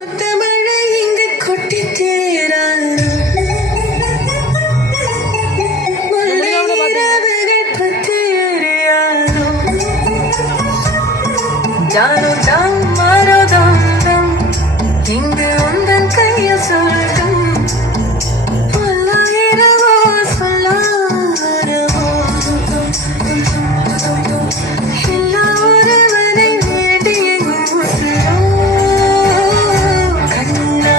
மழை இங்கு கொட்டி தீராது முல்லை இரவுகள் பற்றி எரியாதோ ஜானோ ஜாம் மாறோ தம் தம் இங்கு உந்தன் கையில் சொல்லும் பல்லாயிரவோ சொல்லாரவோ எல்லா ஒருவனை வேண்டி எங்கும் உசுரோ கண்ணாளா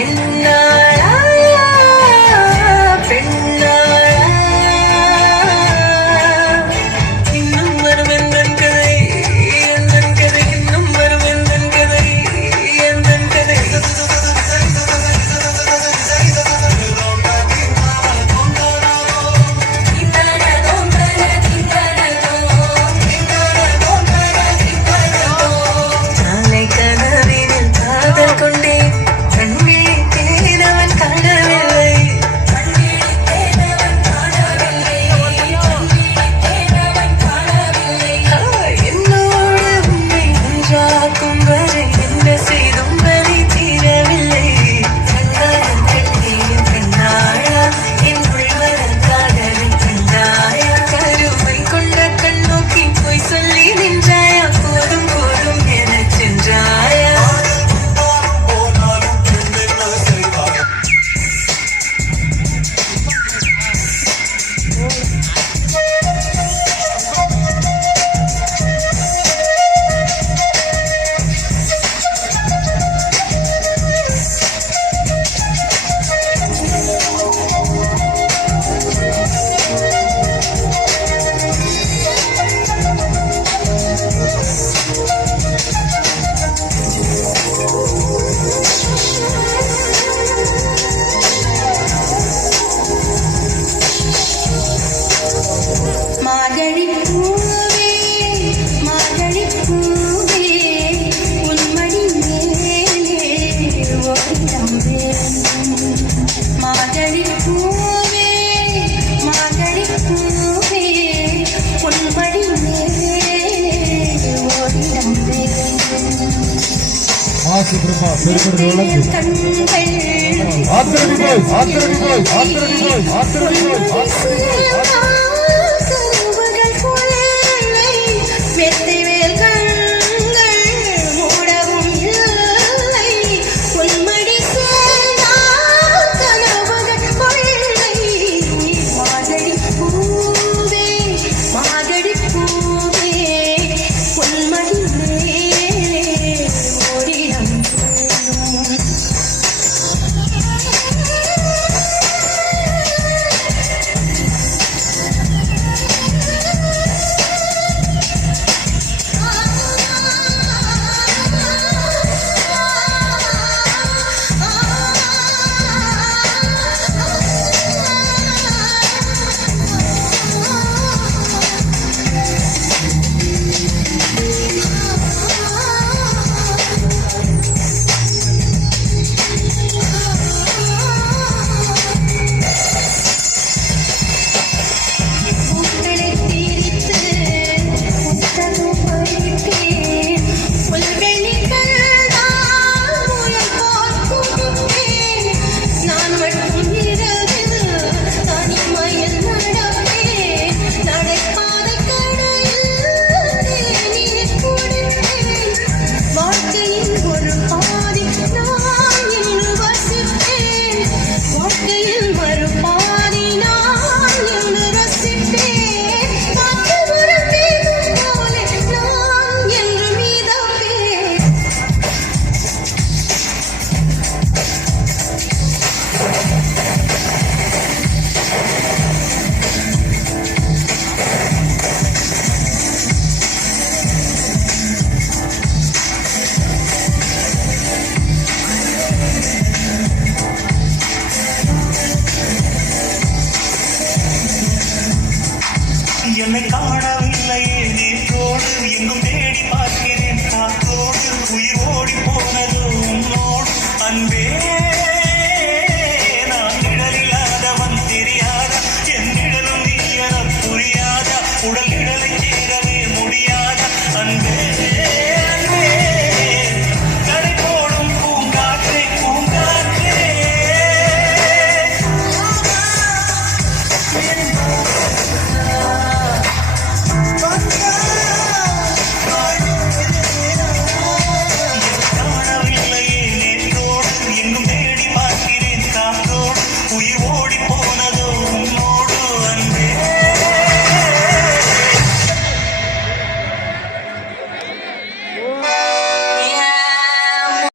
என்னாளா பெண்ணாளா இன்னும் வரும் எந்தன் கதை இன்னும் வரும் எந்தன் கதை நாளை கனவினில் காதல் கொண்டே கண்விழி தேனவன் காணவில்லை என்னோடு உன்னை ஒன்றாக்கும் வரை என்ன செய்தும் வலி தீரவில்லை கண்ணாளன் கண்ணீரின் கண்ணாளா என் உள்வர காதலை கண்டாயா கருமை கொண்ட கண்ணோக்கி போய் சொல்லி நின்றாயா போதும் போதும் எனச் சென்றாயா மார்கழி பூவே மார்கழி பூவே உன்மடி மேலே ஓடிடம் வேண்டும் மார்கழி பூவே மார்கழி பூவே உன்மடி மேலே ஓடிடம் வேண்டும் ஆசிரமா பெருமதி வழங்கு ஆத்திரடி வந்த